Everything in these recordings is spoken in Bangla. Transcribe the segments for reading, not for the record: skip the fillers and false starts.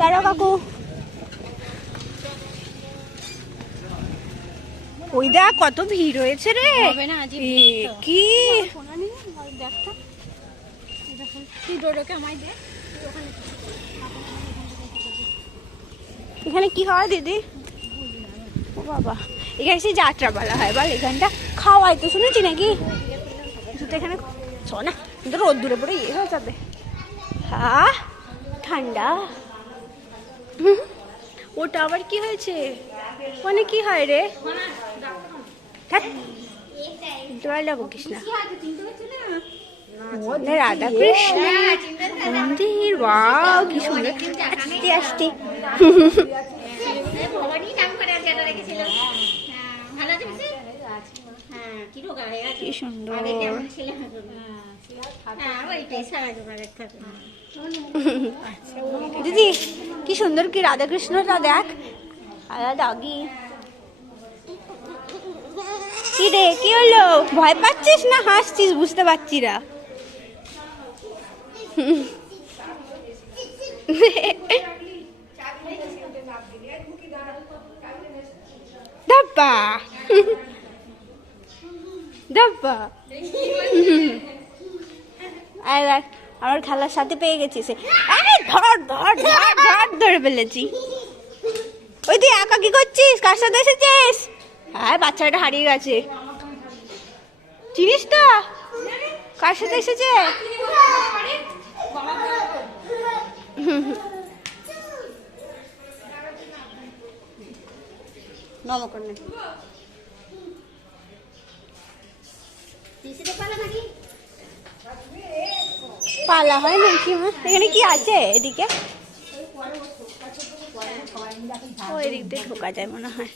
দাঁড়াও কাকু, ওই দেখ কত ভিড় হয়েছে রে। কি এখানে কি হয় দিদি? ও বাবা, এখানে সেই যাত্রা বলা হয় বল, এখানটা খাওয়াই তো শুনেছি নাকি? এখানে শোনা কিন্তু রোদ দূরে পড়ে ইয়ে হয়ে যাবে। হ্যাঁ ঠান্ডা। ওটা আবার কি হয়েছে? মানে কি হয় রে? বকিস না। রাধা কৃষ্ণ মন্দির, ওয়াও কি সুন্দর। আস্তে আস্তে কি সুন্দর দিদি, কি সুন্দর কি রাধাকৃষ্ণটা দেখ। দাগি কি রে, কি হলো? ভয় পাচ্ছিস না হাসছিস বুঝতে পারছি না। ডাব্বা ডাব্বা আমার খেলার সাথে পেয়ে গেছি। সে ধর ধর ধর ধর ধরে ফেলেছি। ওই তুই একা কি করছিস? কার সাথে এসেছিস? হ্যাঁ বাচ্চাটা হারিয়ে গেছে, চিনিস তো কার সাথে এসেছে? পালা হয় নাকি? এখানে কি আছে এদিকে? ও এদিক দিয়ে ঢোকা যায় মনে হয়।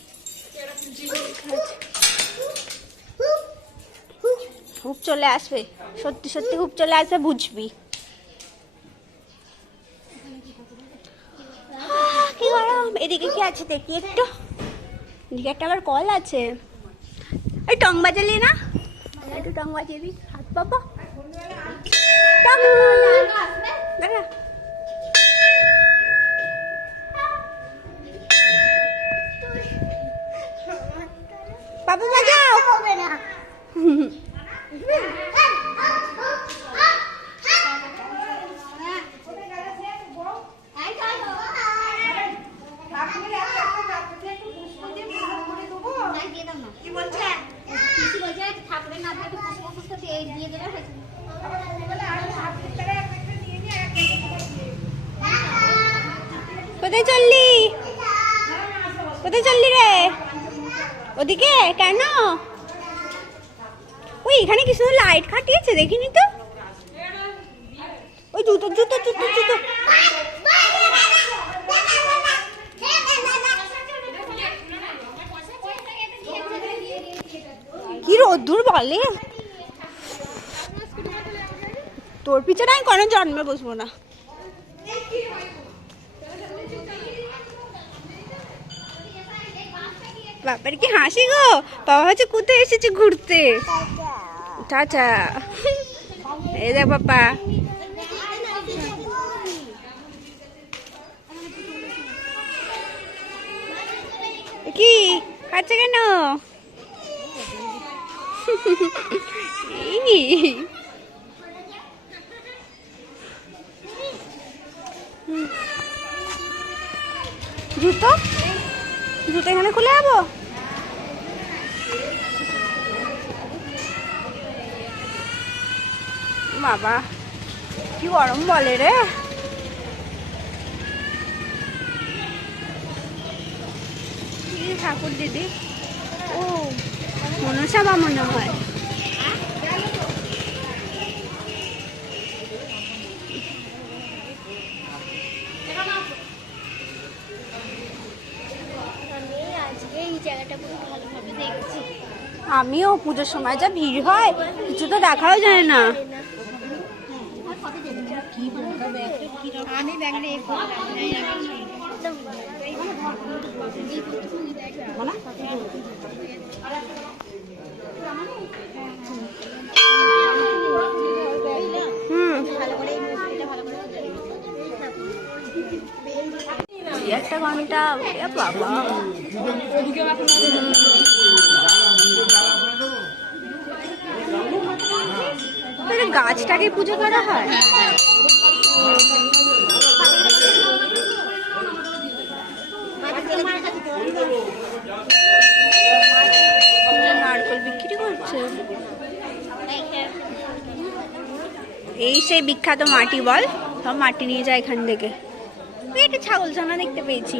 হুপ চলে আসবে, সত্যি সত্যি হুপ চলে আসবে, বুঝবি। কি গরম। এদিকে কি আছে দেখি একটু। এদিকে একটা আবার কল আছে। এই টং বাজালি না, একটু টং বাজাবি। হাত পাবো দাঁড়া। বাবা বাজাও। কোথায় চললি? কোথায় চললি রে? ওদিকে কেন? ওই এখানে কি সুন্দর লাইট খাটিয়েছে, দেখিনি তো। ওই জুতো জুতো জুতো জুতো। কি রোদ্দুর বলে। তোর পিছনে আমি কোনো জন্মে বসবো না। বাবার কি হাসি গো। বাবা হচ্ছে কোথায় এসেছে ঘুরতে। টাটা। এই দেখ বাবা, কি খাচ্ছে কেন? জুতো জুতো এখানে খুলে যাবো। বাবা কি গরম বলে রে। কি ঠাকুর দিদি? ও মনসা বা মনে হয়। আমিও পুজোর সময় যা ভিড় হয় কিছু তো দেখাও যায় না। ঘন্টা বাবা। গাছটাকে পুজো করা হয়। নারকেল বিক্রি করছে। এই সেই বিখ্যাত মাটি বল, সব মাটি নিয়ে যায় এখান থেকে। একটা ছাগল ছানা দেখতে পেয়েছি।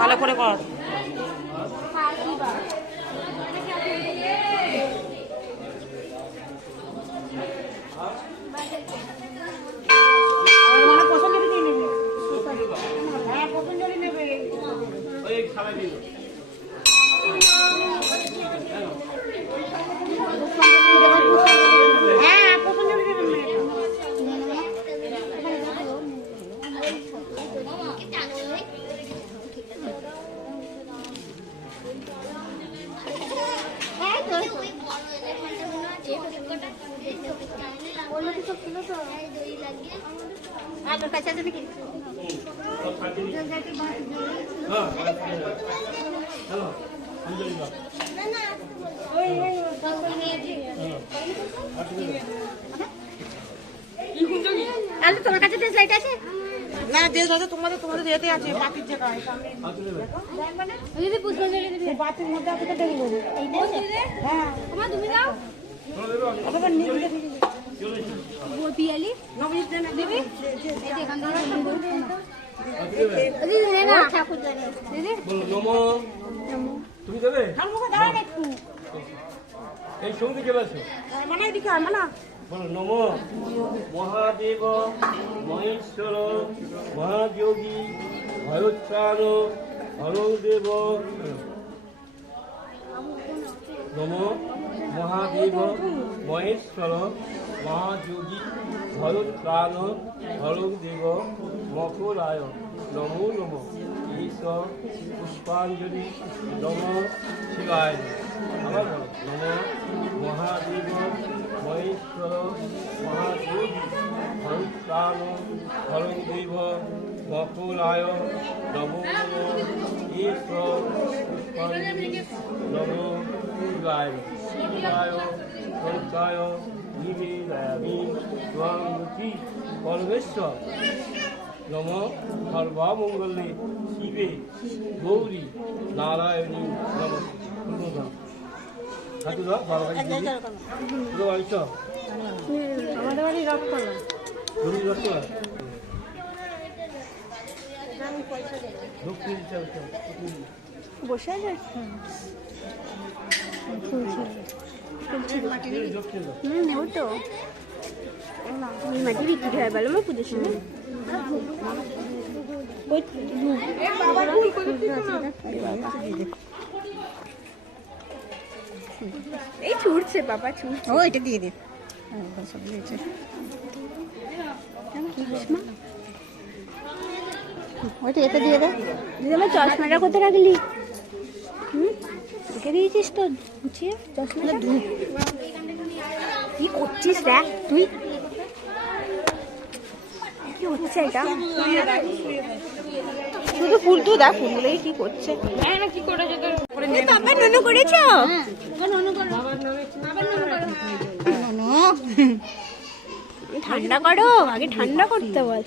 ভালো করে কর। তোমার কাছে লাইট আছে না? দেশ আছে তোমাদের, তোমাদের যেতে আছে বাতির জায়গায় সামনে। যদি পুষ্পাঞ্জলি দিবি বাতির মধ্যে আছে তো দেখো। হ্যাঁ তোমার তুমি দাও অথবা নিচে পিয়ালি নবীন দেন দিবি এখান থেকে দিদি নে না ঠাকুর জানে দিদি বলো নমো। তুমি দেবে? আমাকে দাও একটু এই সঙ্গে চলে আসো। মানে এদিকে আয় মানা। বলো নমো মহাদেব মহেশ্বর মহাযোগী ভয়োত্রাণ হরদেব। নমো মহাদেব মহেশ্বর মহাযোগী ভয়োত্রাণ হরদেব মকরায় নমো নমো। ঈশ্বর পুষ্পাঞ্জলি নমো শিবায়। আবার বলো নমো মহাদেব মহেশ্বর মহাযোগী ভয়োত্রাণ হরদেব মকরায় নমো নমো। ঈশ্বর পুষ্পাঞ্জলি নমো শিবায়। শিবায় সঞ্চায় নিবেদয়ামি স্বংতি পরমেশ্বর। নম সর্বমঙ্গলে শিবে গৌরী নারায়ণী নমস্তে। আমাদের বাড়ি রক্তলা। বসে আছে নেব তো মাটি বিক্রি হয় বলো আমার পুজোর সময়। এই ছুটছে বাবা ছুটছে। ও এটা দিয়ে দে। ওইটা এটা দিয়ে দে। দিদি আমার চশমাটা কোথায় রাখলি? রেখে দিয়েছিস তো গুছিয়ে চশমাটা? কি করছিস দেখ তুই, কি হচ্ছে এটা? শুধু ফুল তো দেখ, ফুলগুলো কি করছে? কি করেছো বাবা? ননু করেছো? ঠান্ডা করো, আগে ঠান্ডা করতে বল।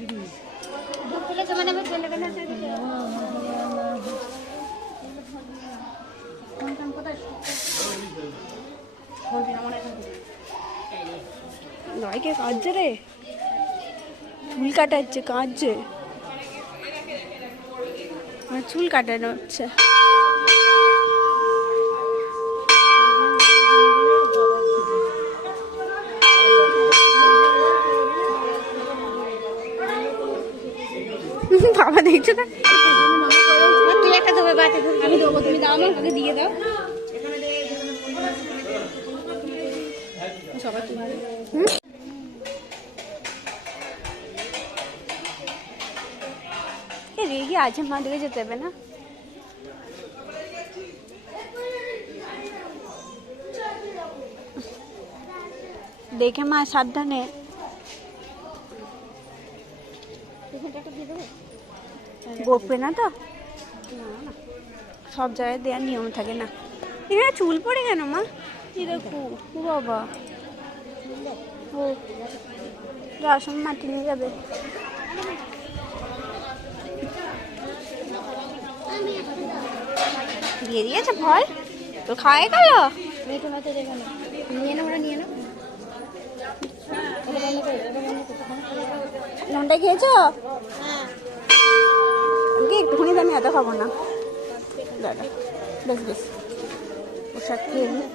নয় কে কাঁদছে রে, চুল কাটাচ্ছে, কাঁদছে, চুল কাটানো হচ্ছে। বাবা দেখছো না, তুই একটা দেবে, আমি দেবো, তুমি দাও, আমার আগে দিয়ে দাও। সবাই রেগে আছে, মা দিকে যেতে হবে না। দেখে মা সাবধানে। বকবে না তো? সব জায়গায় দেওয়ার নিয়ম থাকে না। এখানে চুল পড়ে কেন মা? কি দেখো, ও বাবা, ও যাওয়ার সময় মাটি নিয়ে যাবে। দিয়ে দিয়েছে ফল, তো খাওয়াই গেল। নিয়ে না, ওরা নিয়ে না। লঙ্কা খেয়েছো? কি একটুখানি, আমি এত খাবো না। দাদা বেশ বেশ, ওর সাথে খেয়ে নিই।